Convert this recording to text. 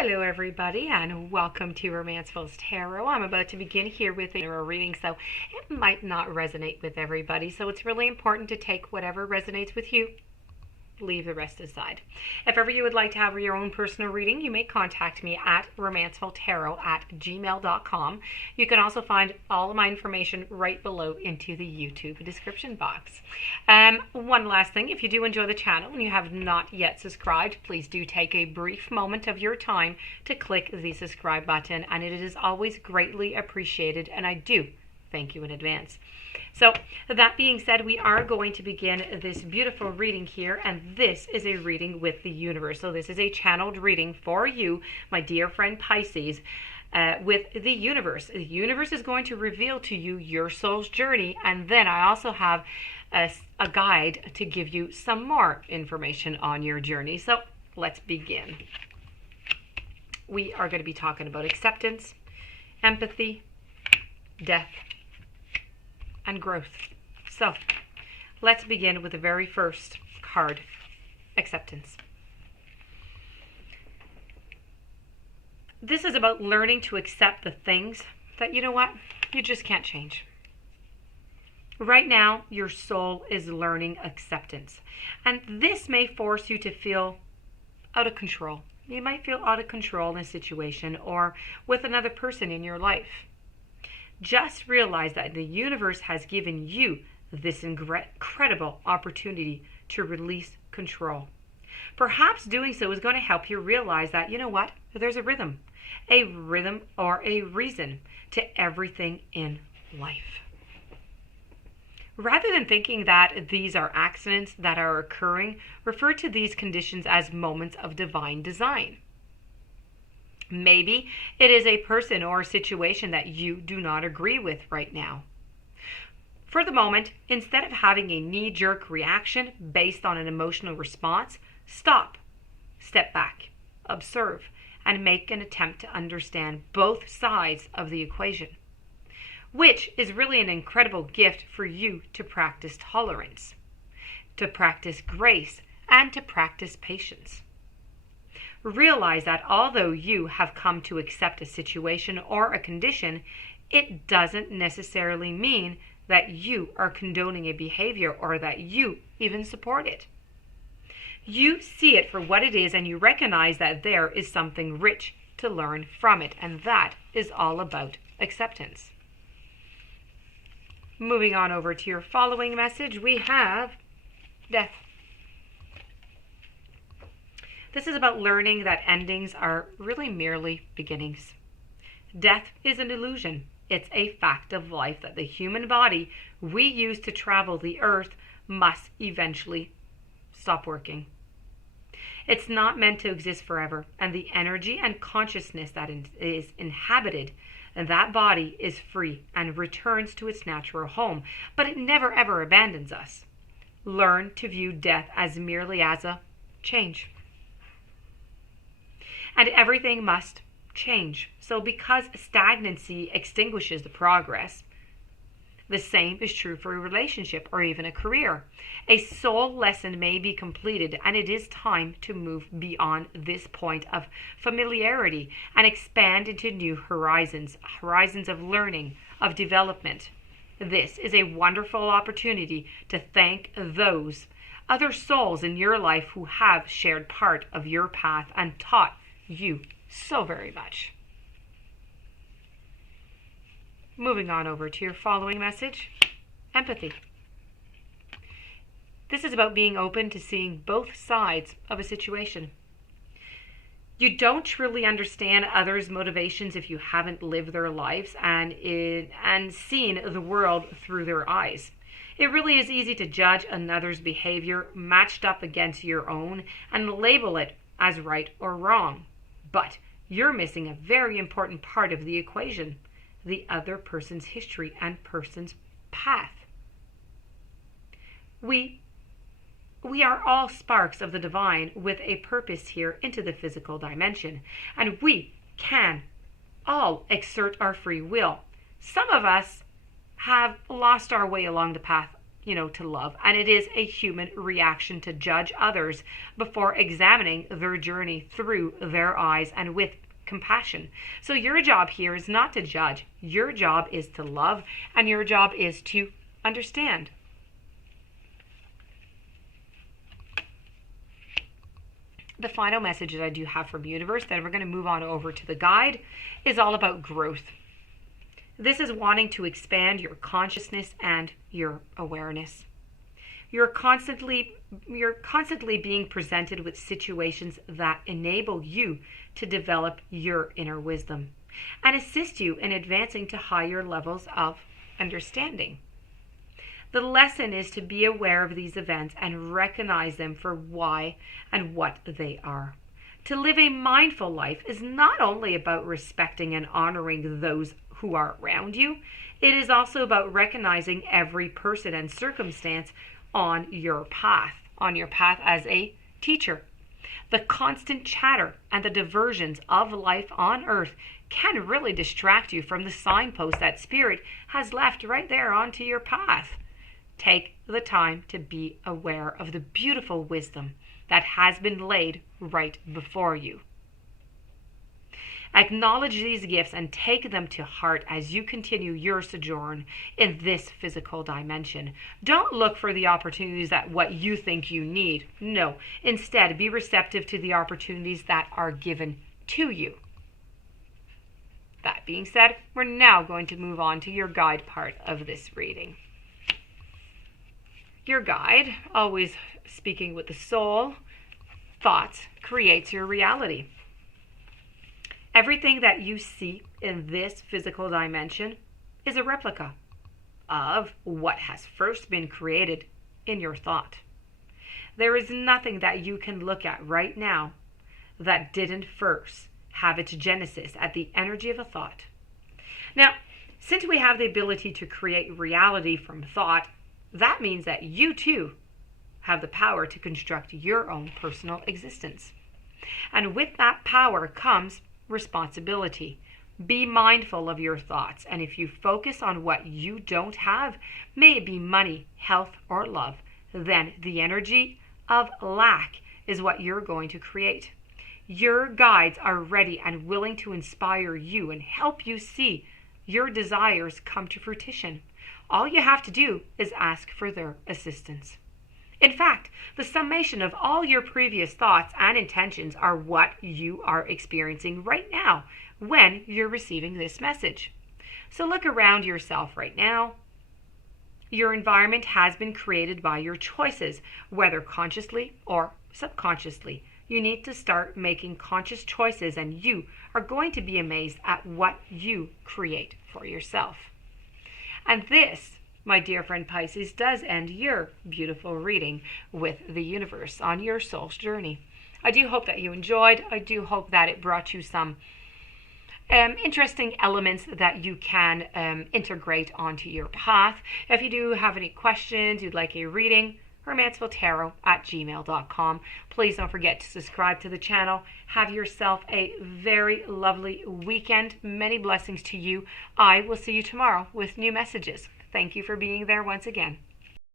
Hello everybody and welcome to PISCESThe Tarot. I'm about to begin here with a reading, so it might not resonate with everybody, so it's really important to take whatever resonates with you, leave the rest aside. If ever you would like to have your own personal reading, you may contact me at romancefulltarot@gmail.com. You can also find all of my information right below into the YouTube description box. One last thing, if you do enjoy the channel and you have not yet subscribed, please do take a brief moment of your time to click the subscribe button, and it is always greatly appreciated, and I do thank you in advance. So that being said, we are going to begin this beautiful reading here, and this is a reading with the universe. So this is a channeled reading for you, my dear friend Pisces, with the universe. The universe is going to reveal to you your soul's journey, and then I also have a guide to give you some more information on your journey. So let's begin. We are going to be talking about acceptance, empathy, death, and growth. So let's begin with the very first card, acceptance. This is about learning to accept the things that, you know what, you just can't change. Right now, your soul is learning acceptance, and this may force you to feel out of control. You might feel out of control in a situation or with another person in your life. Just realize that the universe has given you this incredible opportunity to release control. Perhaps doing so is going to help you realize that, you know what, there's a rhythm or a reason to everything in life. Rather than thinking that these are accidents that are occurring, refer to these conditions as moments of divine design. Maybe it is a person or a situation that you do not agree with right now. For the moment, instead of having a knee-jerk reaction based on an emotional response, stop, step back, observe, and make an attempt to understand both sides of the equation, which is really an incredible gift for you to practice tolerance, to practice grace, and to practice patience. Realize that although you have come to accept a situation or a condition, it doesn't necessarily mean that you are condoning a behavior or that you even support it. You see it for what it is, and you recognize that there is something rich to learn from it, and that is all about acceptance. Moving on over to your following message, we have death. This is about learning that endings are really merely beginnings. Death is an illusion. It's a fact of life that the human body we use to travel the earth must eventually stop working. It's not meant to exist forever, and the energy and consciousness that is inhabited in that body is free and returns to its natural home, but it never ever abandons us. Learn to view death as merely as a change. And everything must change. So because stagnancy extinguishes the progress, the same is true for a relationship or even a career. A soul lesson may be completed, and it is time to move beyond this point of familiarity and expand into new horizons of learning, of development. This is a wonderful opportunity to thank those other souls in your life who have shared part of your path and taught you so very much. Moving on over to your following message, empathy. This is about being open to seeing both sides of a situation. You don't truly understand others' motivations if you haven't lived their lives and seen the world through their eyes. It really is easy to judge another's behavior matched up against your own and label it as right or wrong. But you're missing a very important part of the equation, the other person's history and person's path. We are all sparks of the divine with a purpose here into the physical dimension, and we can all exert our free will. Some of us have lost our way along the path, to love. And it is a human reaction to judge others before examining their journey through their eyes and with compassion. So your job here is not to judge. Your job is to love, and your job is to understand. The final message that I do have from the universe, then we're going to move on over to the guide, is all about growth. This is wanting to expand your consciousness and your awareness. You're constantly being presented with situations that enable you to develop your inner wisdom and assist you in advancing to higher levels of understanding. The lesson is to be aware of these events and recognize them for why and what they are. To live a mindful life is not only about respecting and honoring those who are around you, it is also about recognizing every person and circumstance on your path as a teacher. The constant chatter and the diversions of life on earth can really distract you from the signpost that Spirit has left right there onto your path. Take the time to be aware of the beautiful wisdom that has been laid right before you. Acknowledge these gifts and take them to heart as you continue your sojourn in this physical dimension. Don't look for the opportunities that what you think you need. No, instead, be receptive to the opportunities that are given to you. That being said, we're now going to move on to your guide part of this reading. Your guide, always speaking with the soul, thoughts creates your reality. Everything that you see in this physical dimension is a replica of what has first been created in your thought. There is nothing that you can look at right now that didn't first have its genesis at the energy of a thought. Now, since we have the ability to create reality from thought, that means that you too have the power to construct your own personal existence. And with that power comes responsibility. Be mindful of your thoughts, and if you focus on what you don't have, may it be money, health, or love, then the energy of lack is what you're going to create. Your guides are ready and willing to inspire you and help you see your desires come to fruition. All you have to do is ask for their assistance. In fact, the summation of all your previous thoughts and intentions are what you are experiencing right now when you're receiving this message. So look around yourself right now. Your environment has been created by your choices, whether consciously or subconsciously. You need to start making conscious choices, and you are going to be amazed at what you create for yourself. And this, my dear friend Pisces, does end your beautiful reading with the universe on your soul's journey. I do hope that you enjoyed. I do hope that it brought you some interesting elements that you can integrate onto your path. If you do have any questions, you'd like a reading, romanceviltarot@gmail.com. Please don't forget to subscribe to the channel. Have yourself a very lovely weekend. Many blessings to you. I will see you tomorrow with new messages. Thank you for being there once again.